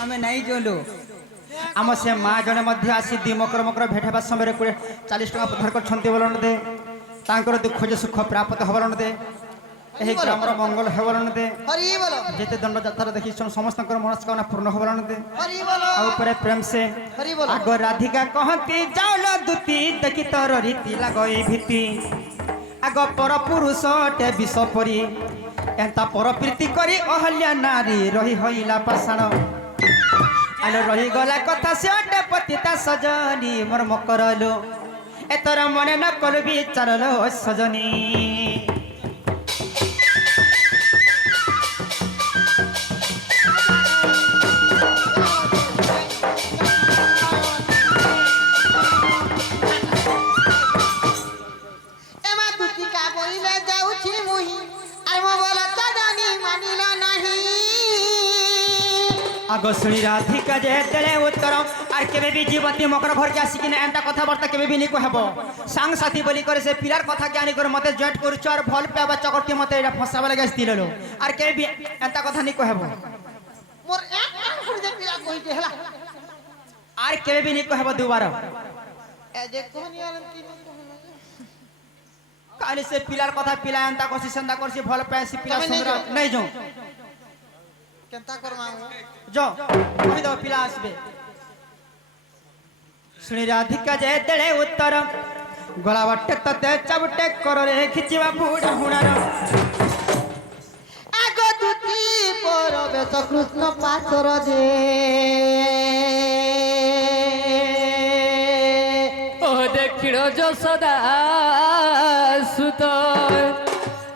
आमे नहीं जोलु आम से माँ जड़े मध्य आसी दी मकर मकर भेटवा समय 40 टका प्रदान कर बोलन दे तांकर दुख जे सुख प्राप्त हबलन दे एही ग्रामर मंगल हेबलन दे हरि बोलो जेते दंड जात्रा देखि समस्त मनस्कामना पूर्ण हबलन दे हरि बोलो आ ऊपर प्रेम से हरि बोलो आगो राधिका कहती जाओ दुती देखि तोर रीति लगई भीति आगो पर पुरुष टे विष परी एंता पर प्रीति करी अहल्या नारी रही होइला पाषाण आलो रही गला कथा से अटे पतिता सजनी मोर मकरलो एतर मने न कल विचारलो सजनी एमा दुती का बोइले जाउछि मुही आर मो बोला तदानी मानिला नाही आगो सुनी राधिका जे देले उत्तर आर केबे भी जीवती मकर घर के आसी कि एंता कथा बर्ता केबे भी निको हेबो सांग साथी बोली करे से पिलार कथा ज्ञानी कर मते जॉइंट करछ और भल पेबा चकरती मते एटा फसाबा लगे दिललो आर केबे भी एंता कथा निको हेबो मोर एक कान फुड़ जे पिला कहिते हला आर केबे भी निको हेबो दुबारा ए जे कोहनी आलन तीन काली से पिलार कथा पिला एंता करसी संदा करसी भल पैसी पिला सुंदर नहीं जो केंता करमा जो कहि दो पिला आसबे सुनी राधिका जे देले उत्तर गला बट्टे तते चबटे कर रे खिचिवा बूढ़ा हुणार आगो दुती पर बेस कृष्ण पाचर जे ओ देखिणो যশোদা সুত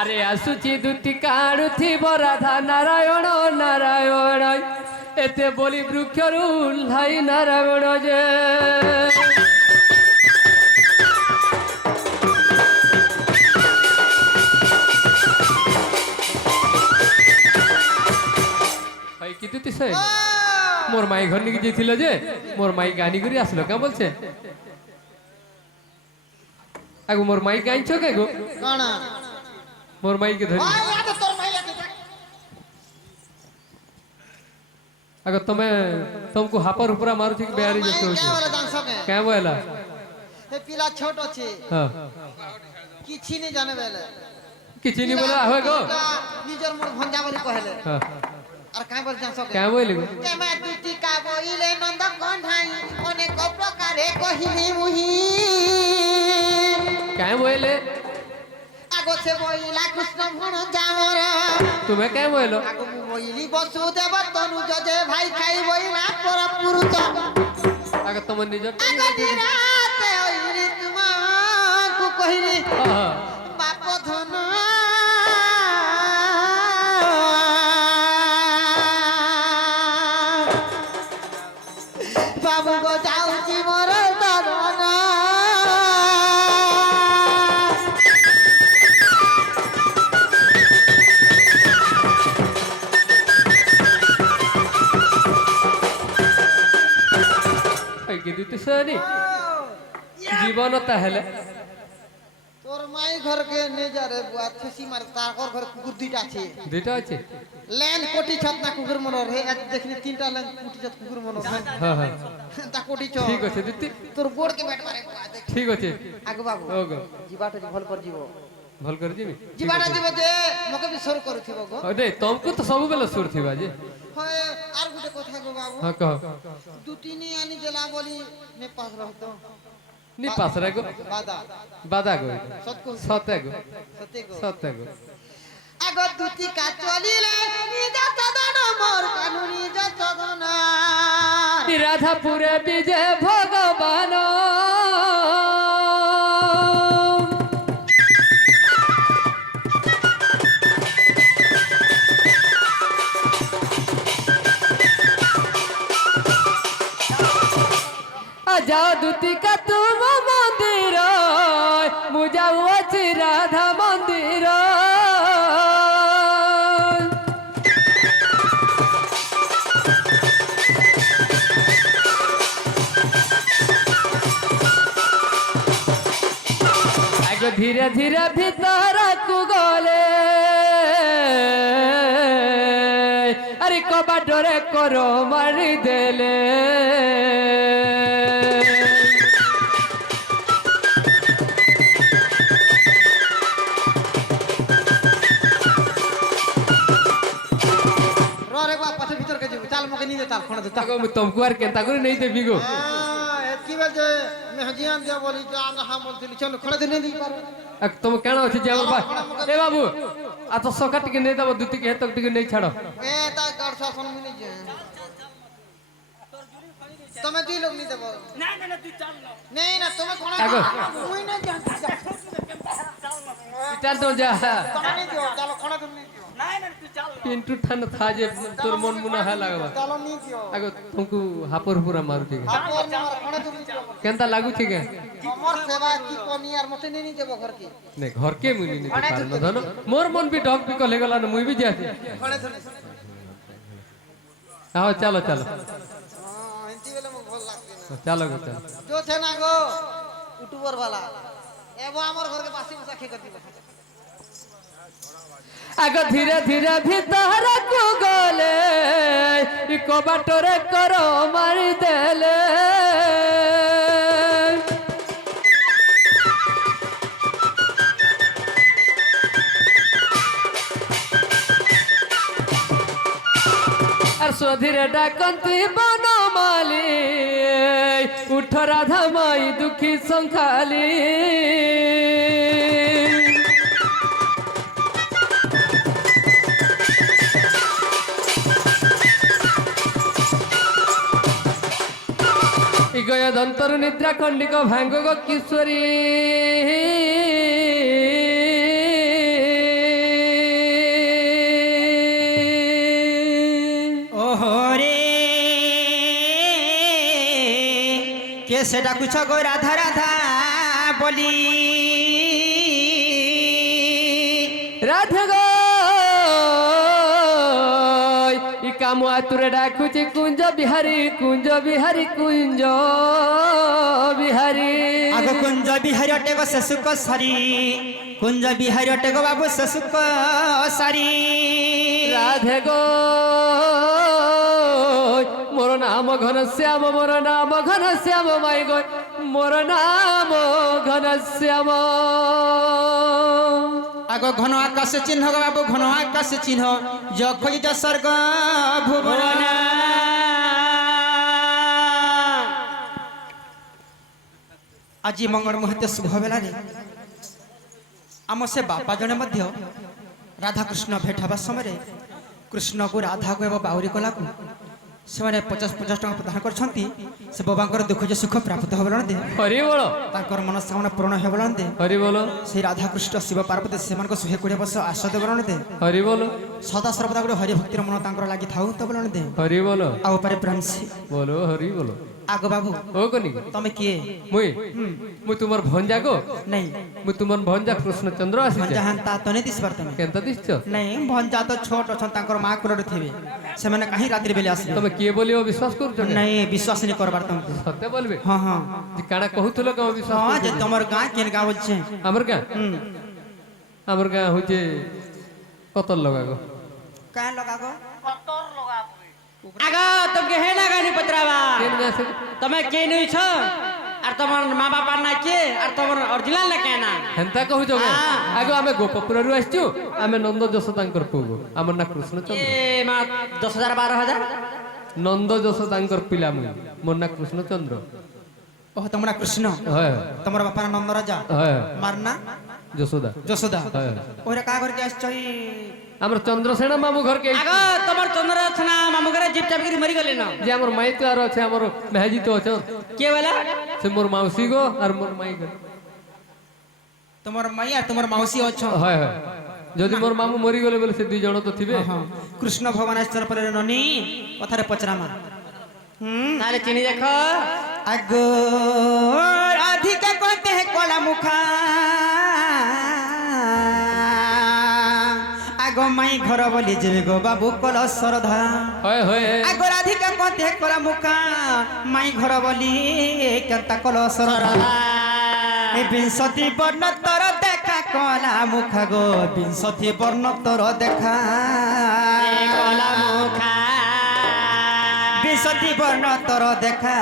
আরে আসুচি দুটি কাড়ুথিব রাধা নারায়ণ নারায়ণ এতে বলি বৃক্ষর উল্লাই নারায়ণ যে কি দুটি সে মোর মাই ঘর নিয়ে গিয়েছিল যে মোর মাই গানি করে আসলো কে বলছে আগো মোর মাই গাইছো কে গো কানা मोर माई के धरी आ याद तोर माइया के अगर तुमको हापर ऊपर मारू थी बेहारी जैसे क्या वाला डांस के क्या बोला हे पिला छोट अछि हां किछि नहीं जाने बेले किछि नहीं बोला होय गो निजर मोर भंजा बोली कहले हां और काय बोल डांस के क्या बोले गो के मा दुती का बोइले नंद कन्हाई अनेक प्रकारे कहिली मुही क्या बोले आगो से बोइला कृष्ण भण जामर तुम्हें क्या बोलो आगो बोइली वसुदेव तनुज जे भाई खाई बोइला पर पुरुष अगर तुम निज आगो दिराते ओइली तुमा को कहिली हां बाप धन बाबू को जाउची मोर दरना के दिते सनी जीवन ताहले तोर माई घर के ने जा रे बुआ छसी मार ताकर घर कुकुर दुईटा छे दुटा আছে लेन कोटी छत ना कुकुर मनर हे आज देखनी तीनटा लेन कोटी छत कुकुर मनर हां हां ता कोटी छ ठीक আছে দিতি तोर गोड़ के बैठ मारे बुआ देख ঠিক আছে आगो बाबू ओगो जीवाटा भल कर जीवो भल कर जीवी जीवाटा जीव जे मके भी सोर करूथिबो गो अरे तुमको तो सब बेला सुर थी बाजी होय आर गुटे कथा गो बाबू हां कहो दुतीनी आनी जला बोली ने पास रहतो नी पास रे गो बादा बादा गो सतको सते गो सते गो सते गो आगो दुती का चलिले निज तदन मोर कानुनी ज तदन राधापुरे विजय भगवान जादूती का तुम मंदिर मुझा अच्छी राधा मंदिर आगे धीरे धीरे भीतर को गले আরে কবা ডরে করো মারি দেলে রে বাপ পাছে ভিতর কে যাবো চাল মকে নিয়ে যা চাল খোঁড়া দে তাগো আমি তমকু আর কেনতা করে নেই দেবি গো কি বলছে মেহজিয়ান দিয়া বলি যা আমরা হাম বলছিলি চল খোঁড়া দে নেই পারো তুমি কেন আছে যে আমার এ বাবু আ তো সকা টিকে নেই দেব দুটি কে হেতক টিকে নেই ছাড়ো এ তা গাড় শাসন মিনি যে তুমি দুই লোক নি দেব না না না তুই চাল নেই না তুমি কোন আগো মুই না যা পিটার তো যা তুমি নি দিও চাল খোঁড়া দে নি দিও না না তুই চাল পিন্টু ঠান থা যে তোর মন মুনা হা লাগবা চাল নি দিও আগো তুমকু হাপর পুরা মারু ঠিক আপন আমার খোঁড়া দে নি দিও কেনতা লাগু ঠিক আমার সেবা কি কমি আর মতে নি দেব ঘর কি নে ঘর কে মুনি নি পারে না ধন মোর মন বি ডগ বি কলে গলা না মুই বি যাছি খোঁড়া দে আও চলো চলো এন্তি বেলে মোক ভাল লাগছে না চলো গো চলো जो छे ना गो यूट्यूबर वाला एबो हमर घर के पासी बसा खे कर दिबो আগ ধীরে ধীরে ভিতর কু গলে ই কবাটরে করো মারি দেলে আর সুধীরে ডাকন্তি বনমালি উঠ রাধা মাই দুঃখী সংখালি গয় দন্তর নিদ্রা খণ্ডিক ভাঙ্গ গো কিশোরী ওহরে কে সেটা কুছ গো রাধা রাধা বলি রাধে গো ই কামু আতুরে ডাকুছি কুঞ্জ বিহারী কুঞ্জ বিহারী কুঞ্জ বিহারী আগ কুঞ্জ বিহারী অটে গো শেষুক সারি কুঞ্জ বিহারী অটে গো বাবু শেষুক সারি রাধে গো মোর নাম ঘনশ্যাম মোর নাম ঘনশ্যাম মাই গো মোর নাম ঘনশ্যাম আগ ঘন আকাশ চিহ্ন গো বাবু ঘন আকাশ চিহ্ন যখইত স্বর্গ ভুবন আজি মঙ্গল মুহূর্তে শুভ বেলারে আম সে বাপা জনে মধ্য রাধাকৃষ্ণ ভেট হবা সময় কৃষ্ণକୁ রাধাକୁ এবং বাউরি কলাକୁ ସେମାନେ 50-50 ଟଙ୍କା ପ୍ରଦାନ କରିଛନ୍ତି ସେ ବାବାଙ୍କର ଦୁଃଖ ଯେ ସୁଖ ପ୍ରାପ୍ତ ହେବ ବୋଲନ୍ତି ହରି ବୋଲ ତାଙ୍କର ମନସ୍କାମନା ପୂରଣ ହେବ ବୋଲନ୍ତି ହରି ବୋଲ সেই রাধাকৃষ্ণ শিব পার্বতী সেମାନଙ୍କ 120 ବର୍ଷ ଆଶା ଦେବ ବୋଲନ୍ତି ହରି ବୋଲ ସଦା ସର୍ବଦା ଗୋଟେ ହରି ଭକ୍ତିର ମନ ତାଙ୍କର ଲାଗି ଥାଉ ତ ବୋଲନ୍ତି ହରି ବୋଲ ଆଉ ଉପରେ ପ୍ରେମସି ବୋଲ ହରି ବୋଲ আগ বাবু ও কনি তুমি কিয়ে মুই মুই তোমার ভঞ্জা গো নাই মুই তোমার ভঞ্জা কৃষ্ণচন্দ্র আসিছে ভঞ্জাহান তা তনে দিসবার তুমি কেনতা দিছছ নাই ভঞ্জা তো ছোট অছন তাଙ୍କର মা কুলরে থিবে ସେମାନେ কাহি রাত্রি বেলে আসবে তুমি কিয়ে বলিও বিশ্বাস করছ নাই বিশ্বাস নি করবার তুমি সত্য বলবে হ্যাঁ হ্যাঁ যে কানা কহুতলো কেন বিশ্বাস হ্যাঁ যে তোমার গাঁ কেন গাঁ বলছে আমার গাঁ হচ্ছে কতর লগা গো কাঁ লগাগো আগ তোকে হে না গানি পত্রাবা কেন গাঁ সে তুমি কে নিছ আর তোমার মা বাবা না কে আর তোমার অরিজিনাল না কেনা হেনতা কহুছ গো আগে আমি গোপপুরରୁ আসছু আমি নন্দ যশোদাঙ্কর পুগো আমার না কৃষ্ণচন্দ্র এ মা 10,000 12,000 নন্দ যশোদাঙ্কর পিলা মুই মোর না কৃষ্ণচন্দ্র ও তোমরা কৃষ্ণ হয় তোমার বাপার নন্দ রাজা হয় মার না যশোদা যশোদা হয় ওরা কা করকে আসছ আমার চন্দ্রসেনা মামু ঘরকে আগ তোমার চন্দ্র ছনা মামু ঘরে জিপ চাপকি মরি গলি না যে আমার মাই তো আর আছে আমার মেহাজি তো আছে কে বলা সে মোর মাউসি গো আর মোর মাই গো তোমার মাই আর তোমার মাউসী অছ হয় হয় যদি মোর মামু মরি গলে বলে সে দুই জন তো থিবে হ্যাঁ কৃষ্ণ ভগবান আসছর পরে ননি কথারে পচরামা তাহলে চিনি দেখো আগো রাধিকা কতে কলা মুখা আগো মাই ঘর বলি যে গো বাবু কল শ্রদ্ধা হয় হয় আগো রাধিকা কতে কলা মুখা মাই ঘর বলি কেনতা কল শ্রদ্ধা এ বিংশতি বর্ণ তর দেখা কলা মুখা গো বিংশতি বর্ণ তর দেখা কলা মুখা বিশতি বর্ণ তোর দেখা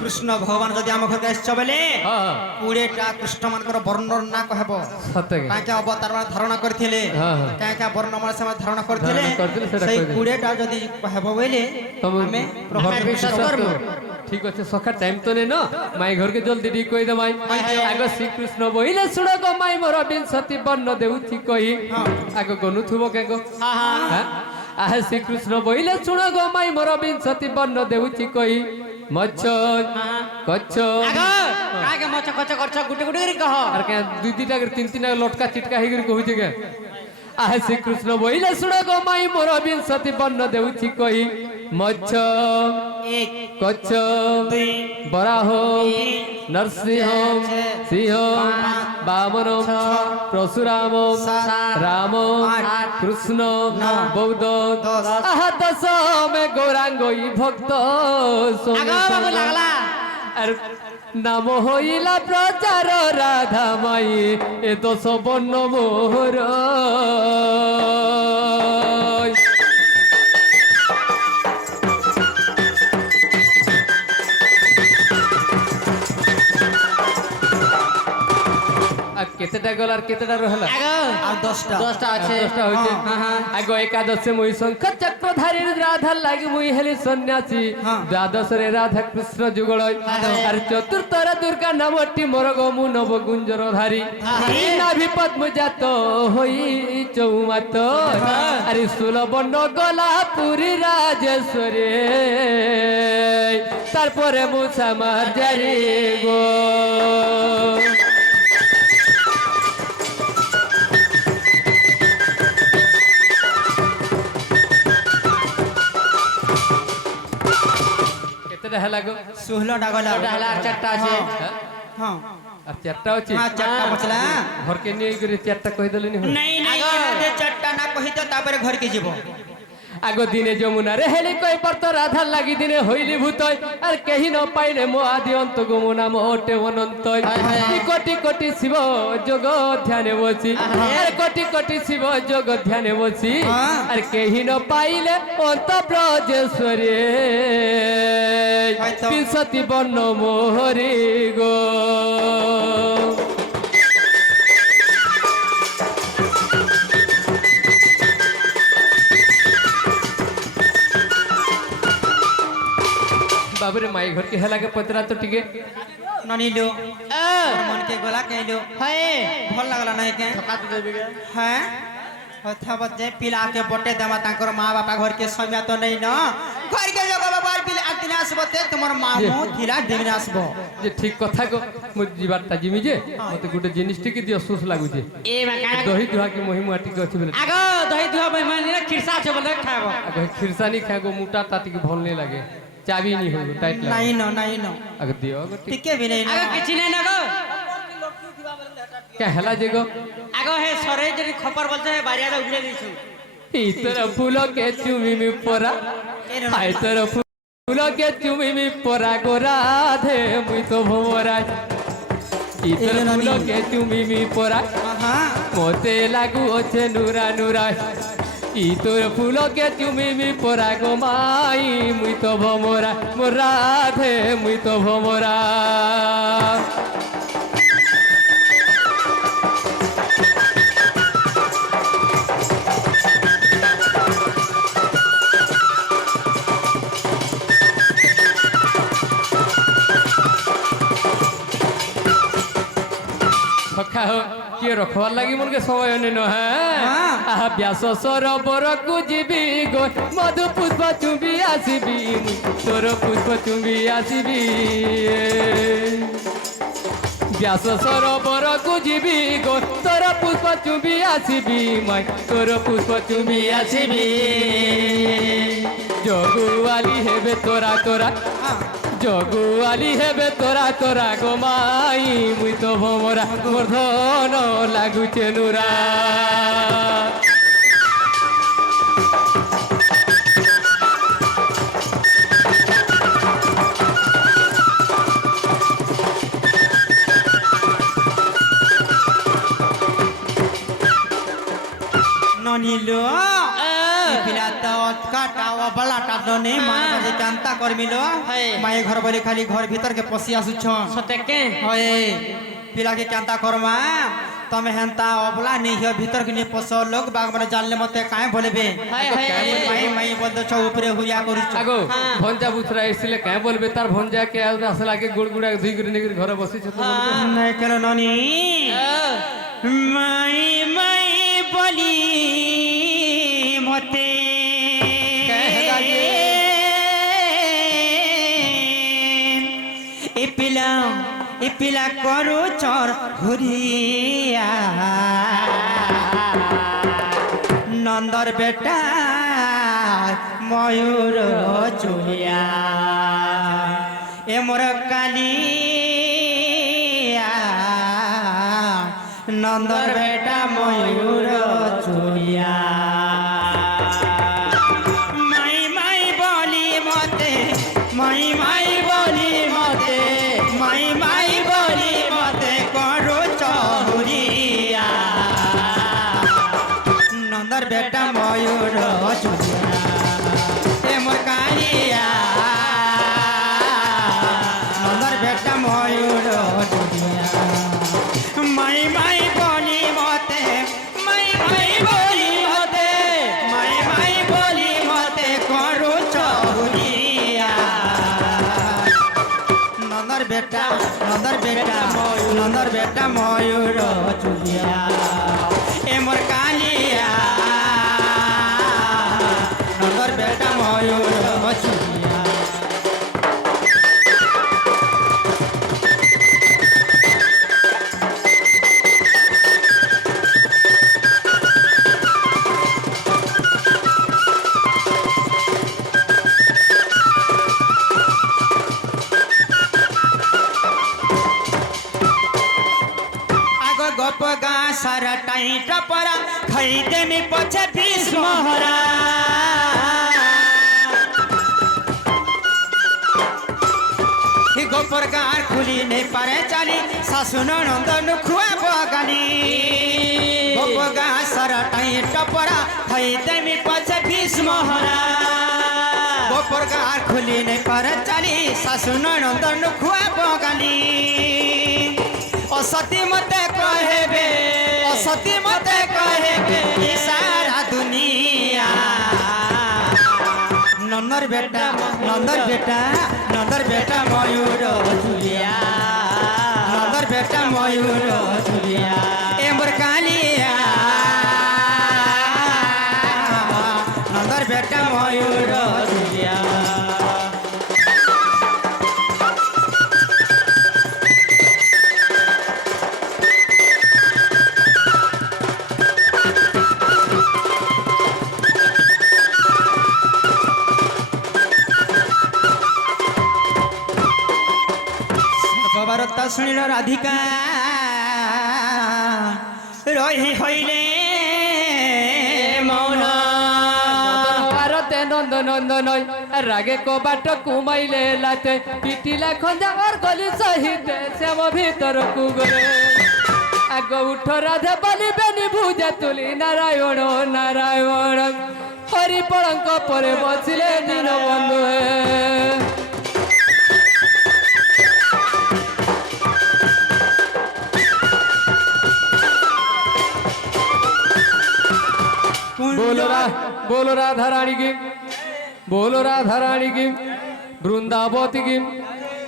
কৃষ্ণ ভগবান যদি আম ঘরকে আসছ বেলে হ্যাঁ হ্যাঁ 20টা কৃষ্ণ মানকর বর্ণনা কহব সত্যি কাকে অবতার মানে ধারণা করଥିଲେ হ্যাঁ, হ্যাঁ। কাকে বর্ণ মানে সে ধারণা করଥିଲେ ধারণা করଥିଲେ, সেটা সেই କହିଦେବେ। 20টা যদি কহব বইলে তবে আমি ঘর বিশ্বাস করব ঠিক আছে সখা টাইম তো নেই না মাই ঘরকে জলদি ঠিক কই দে মাই আগ শ্রীকৃষ্ণ বইলে শুণ গো মাই মোর বিংশতি বর্ণ দেউছি কই আগ গনু থুব কে গো হ্যাঁ আহ শ্রীকৃষ্ণ বইলে শুণ গো মাই মোর বিংশতি বর্ণ দেউছি কই মচ্ছ কচ্ছ কাকে মচ কচ করছ গুটি গুটি করে কহ আর কে দুই দুইটা করে তিন তিনটা লটকা চিটকা হই করে কহুছে কে আহ শ্রীকৃষ্ণ বইলে শুণ গো মাই মোর বিংশতি বর্ণ দেউছি কই মচ্ছ এক কচ্ছ দুই বরাহ নরসিংহ সিংহ বামন পরশুরাম রাম কৃষ্ণ বৌদ্ধ আহা দশ মে গৌরাঙ্গই ভক্ত বাবু লাগলা আর নাম হইলা প্রচার রাধা মাই এ দশ বর্ণ মোহর কেতেটা গল আর কেতেটা রহলা আর 10টা 10টা আছে 10টা হইছে আগ একাদশে মুই শঙ্খ চক্রধারী রাধা লাগি মুই হেলি সন্ন্যাসী দ্বাদশরে রাধা কৃষ্ণ যুগল আর চতুর্থরে দুর্গা নবটি মোর গমু নব গুঞ্জর ধারী নাভি পদ্ম জাত হই চৌমাত আরে সুলবন গলা পুরী রাজেশ্বরে তারপরে মুসা মারি গো কেতেটা হেলা গো 16টা গলা হলা আর চারটা আছে হ্যাঁ আর চারটা আছে হ্যাঁ চারটা বচলা ঘরকে নিয়ে করে চারটা কই দেলেনি হয় নাই নাই এনাতে চারটা না কহিতো তারপরে ঘরকে যাব আগ দিনে যমুনা রে হেলি কই পড়তো রাধার লাগি দিনে হইলি ভূতই আর কেহি ন পাইলে মো আদি অন্ত গমুনা মোটে অনন্তই কোটি কোটি শিব যোগ ধ্যানে বসি আর কোটি কোটি শিব যোগ ধ্যানে বসি আর কেহি ন পাইলে অন্ত ব্রজেশ্বরে বিংশতি বর্ণ মোহরি গো बाबरे माई घर के हेला के पतरा तो टिके ননিলো মন কে গলা কইলো হায় ভাল লাগলা নাই কে হ্যাঁ কথা বজে পিলা কে বটে দেমা তাঙ্কর মা বাপা ঘর কে সময় তো নাই না ঘর কে জগ বাবার পিলা আদিন আসবতে তোমার মা মু থিলা দিন আসবো যে ঠিক কথা গো মু জিবারটা জিমি যে মতে গুটে জিনিস টিকে দিও সুস লাগুছে এ মা কানা দহি দুহা কি মহিমা টিকে আছে বলে আগ দহি দুয়া বেমানি রে খিরসা আছে বলে খাবো আগে খিরসানি খাগো মোটা তা টিকে ভাল नहीं লাগে চাবি নি হইবো টাইট লাগে নাই ন আগে দিও আগে টিকে বি নাই আগ কিছু নাই না গো কে হেলা যে গো আগ হে সরে যদি খপর বলতে বাড়িয়া উড়ে দিছু ইতর ফুল কে চুমি মি পরা আই তর ফুল কে চুমি মি পরা গো রাধে মুই তো ভমরাই ইতর ফুল কে চুমি মি পরা হ্যাঁ মতে লাগু আছে নুরা নুরা ইতর ফুল কে চুমি মি পরা গো মাই মুই তো ভমরা মোর রাধে মুই তো ভমরা সখা কিয়ে রখবার লাগি মনকে সময় নেন হ্যাঁ আহা ব্যাস সরোবর কু যাবি গো মধু পুষ্প চুবি আসিবি তোর পুষ্প চুবি আসিবি ব্যাস সরোবর কু যাবি গো তোর পুষ্প চুবি আসিবি মাই তোর পুষ্প চুবি আসিবি জগুয়ালি হেবে তোরা তোরা জগুয়ালি হেবে তোরা তোরা গো মাই মুই তো ভমরা মোর ধন লাগুছে নুরা করমিলো পিলা তো কাটা বলাটা দনে মাঝে কান্তা করমিলো মাই ঘর বলি খালি ঘর ভিতর কে পশি আসুছ সতে কে হয় পিলা কে কান্তা করমা তুমি হেন্তা অবলা নেই হিও ভিতর কে নি পশ লোক বাগ মানে জানলে মতে কায় বলবে মাই মাই বলদ ছ উপরে হুরিয়া করুছ আগো ভঞ্জা বুথরা এসলে কায় বলবে তার ভঞ্জা কে আসলে আগে গুড়গুড়া ধুই করে নিয়ে ঘরে বসিছ তো বলবে নাই কেন ননি মাই মাই বলি মতে ইপিলা করু চর ঘুরিয়া নন্দর বেটা ময়ূর চুলিয়া এ মোর কালিয়া নন্দর বেটা ময়ূর চুলিয়া মাই মাই বলি মতে মাই মাই বলি মতে মাই মাই বলি মতে করো চহুরিয়া নন্দর বেটা ময়ূর চুলিয়া এ মোর কালিয়া নন্দর বেটা ময়ূর চুলিয়া মাই মাই বলি মতে মাই মাই বলি মতে মাই মাই বলি মতে করো চহুরিয়া নন্দর বেটা নন্দর বেটা ময়ূর চুলিয়া এ মোর কালিয়া নন্দর বেটা ময়ূর চুলিয়া गप गा सारा टाइट परा खैदे में पछे बीस मोहरा गोपर गार खुली नहीं पारे चाली सासु नंदन खुआ बगानी गप गा सारा टाइट परा खैदे में पछे बीस मोहरा गोपर गार खुली नहीं पारे चाली सासु नंदन खुआ बगानी असती मते कहबे असती मते कहबे ई सारा दुनिया नंदर बेटा मयूर चुलिया नंदर बेटा मयूर चुलिया एमर कालिया नंदर बेटा मयूर चुलिया বারতা শুনিল রাধিকা রহি হইলে মৌন ভারতে নন্দ নন্দ নয় রাগে কবাট কুমাইলে লাতে পিটিলা খঞ্জা আর গলি সহিতে শ্যাম ভিতর কুগরে আগ উঠ রাধা বলি বেনি ভুজা তুলি নারায়ণ নারায়ণ হরি পড়ঙ্ক পরে বসিলে দিন বন্ধু बोलो राधा रानी की बोलो राधा रानी की बृंदावती की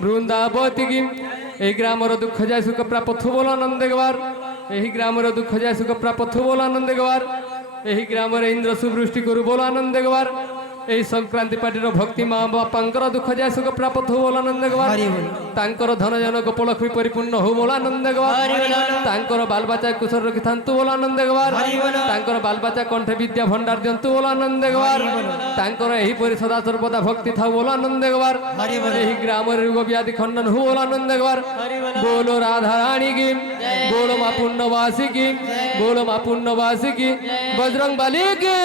बृंदावती की এই গ্রামের দুঃখ যায় সুখ প্রাপ্ত বল আনন্দে গবার এই গ্রামের দুঃখ যায় সুখ প্রাপ্ত বল আনন্দে গবার এই গ্রামের ইন্দ্র সুবৃষ্টি করু বল আনন্দে গবার এই সংক্রান্তি পাটির ভক্তি মা বাপাঙ্কর দুঃখ যায় সুখ প্রাপ্ত বল আনন্দে গবার তাঙ্কর ধন জনক উপলক্ষ্মী পরিপূর্ণ হো বল আনন্দে গবার তাঙ্কর বালবাচা কুশল রক্ষি থান্তু বল আনন্দে গবার তাঙ্কর বালবাচা কণ্ঠে বিদ্যা ভণ্ডার দিয়ন্তু বল আনন্দে গবার তাঙ্কর এহিপরি সদা সর্বদা ভক্তি থাও বল আনন্দে গবার এই গ্রামের রোগ ব্যাধি খণ্ডন হো বল আনন্দে গবার बोलो राधा रानी की बोलो माँ पुण्यवासी की बोलो माँ पुण्यवासी की बजरंग बली की